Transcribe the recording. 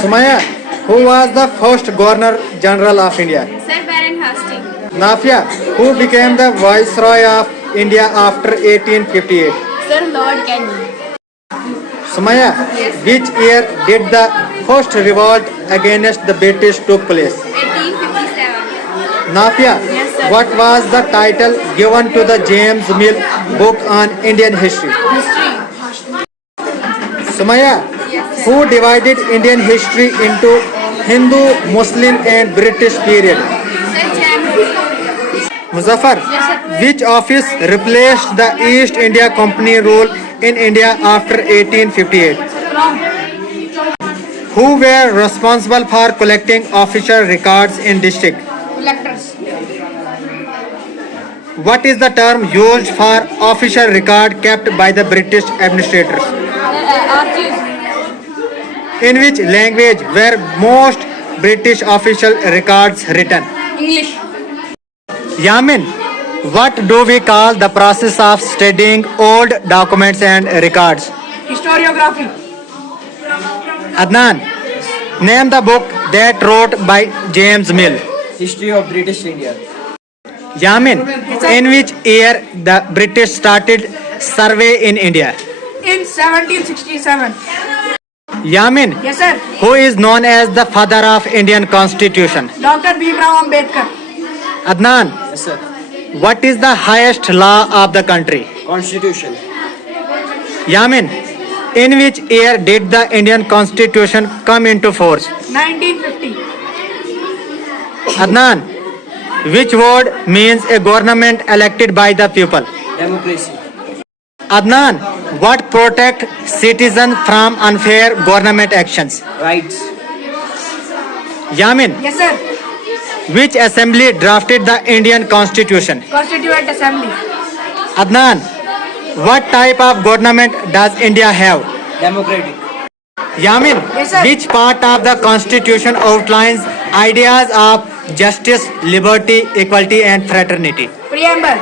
Sumaya, who was the first Governor General of India? Sir Baron Hastings. Nafia, who became the Viceroy of India after 1858? Sir Lord Canning. Sumaya, which year did the first revolt against the British took place? 1857. Nafia, Yes, sir. what was the title given to the James Mill book on Indian history? History. Sumaya, Yes, who divided Indian history into Hindu, Muslim and British period? Sir James. Muzaffar, Yes, sir. which office replaced the East India Company rule in India after 1858? Wrong. Who were responsible for collecting official records in district? Collectors. What is the term used for official record kept by the British administrators? Archives. In which language were most British official records written? English. Yamin, what do we call the process of studying old documents and records? Historiography. Adnan, name the book that wrote by James Mill. History of British India. Yamin, in which year the British started survey in India? In 1767. Yamin, Yes, sir. who is known as the father of Indian Constitution? Dr. Bhimrao Ambedkar. Adnan, Yes, sir. what is the highest law of the country? Constitution. Yamin, in which year did the Indian Constitution come into force? 1950. Adnan, which word means a government elected by the people? Democracy. Adnan, what protect citizens from unfair government actions? Rights. Yamin, Yes, sir. which assembly drafted the Indian Constitution? Constituent Assembly. Adnan, what type of government does India have? Democratic. Yamin, Yes, sir. which part of the Constitution outlines ideas of justice, liberty, equality and fraternity? Preamble.